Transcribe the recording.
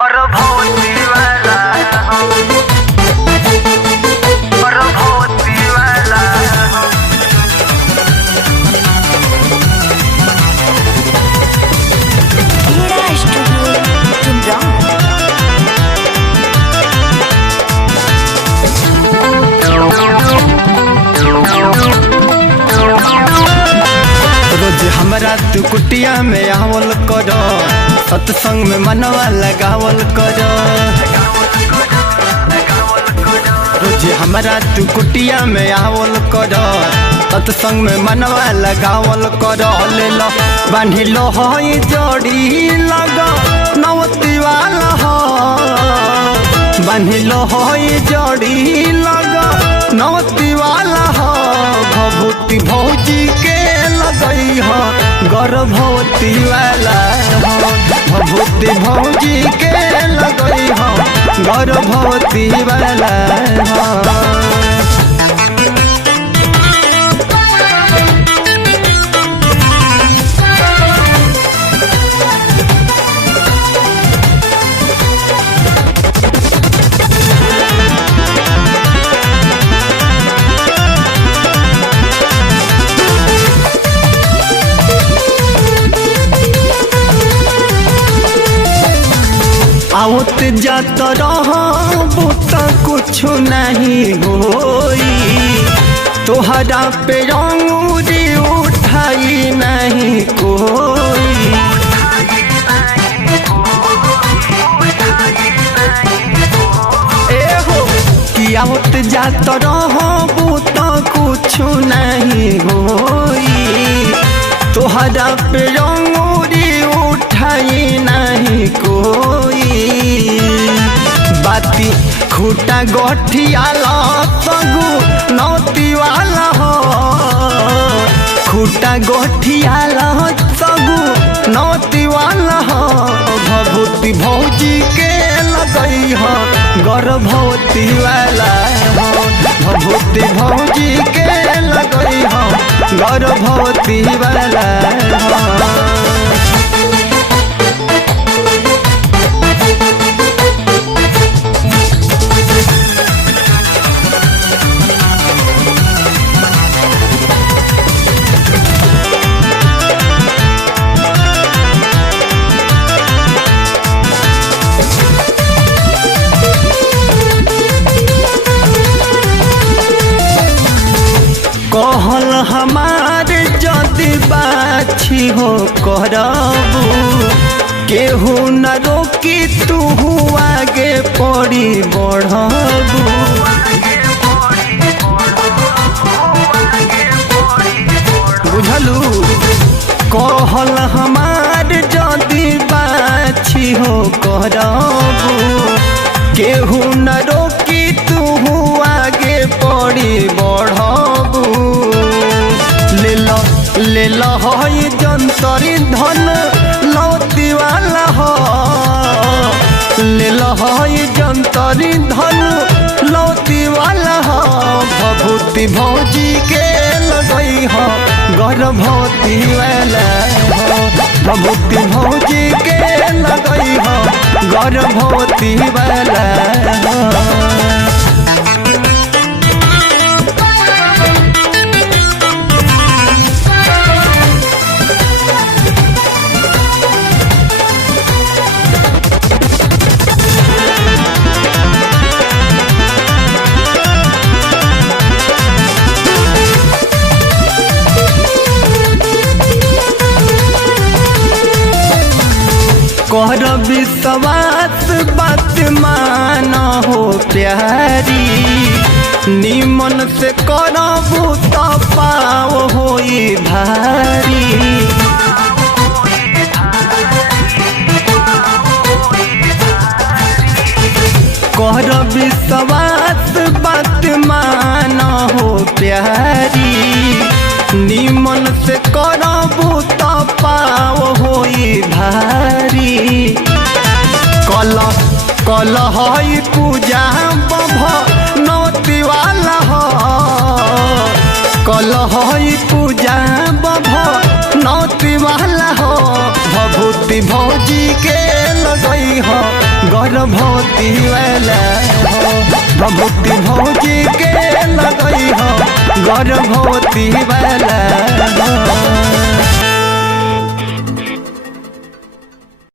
और भोती वाला हो, और भोती वाला हो। Era Studio Tundra. रोज हमरा तू कुटिया में आवल कर, सत्संग में मनवा लगावल कर। रोज हमरा तू कुटिया में आवल कर, सत्संग में मनवा लगावल कर। ले लो बांधी लो हई जोड़ी लग नवती वाला हो, बांधी लो हई जोड़ी लग नवती वाला हो। भभूति भौजी के लगई हो, गर्भवती वाला हो। भभूति भौजी के लगई हो, गर्भवती वाला हो। आवत जात रहबू त कुछ नहीं होई, तोहरा पे अंगूरी उठाई नहीं कोई। ए हो कि आवत जात रहबू त कुछ नहीं होई, तोहरा पे अंगूरी उठाई नहीं कोई। बाती खूटा गठियाला सगु नौती वाला हो, खूटा गठियाला सगु नौती वाला हो। भभूति भौजी के लगई हो, गर्भवती वाला हो। भभूति भौजी के लगई हो, गर्भवती वाला हो। कहल हमार जदि बाछी हो करबू, केहू न रोकी तू आगे पड़ी बढ़बू। बुझलू कहल हमार जदि बाछी हो करबू, केहू न रोकी तू आगे पड़ी बढ़बू। ले लो हई जंतरी धन लौती वाला हो, ले लो हई जंतरी धन लौती वाला हो। भभूति भौजी के लगई हो, गर्भवती वाला हो। भभूति भौजी के लगई हो, गर्भवती वाला हो। कर विश्वास बात मान हो प्यारी, निमन से करबू तो पाव होई भारी। कर विश्वास बात मान हो प्यारी, निमन से करबू तो पाव होई भारी। कल हई पूजा बभ नौती वाला हो, कल हई पूजा बभ नौती वाला हो। भभूति भौजी के लगई हो, गर्भवती वाला हो भभूति भौजी के लगई हो गर्भवती वाला हो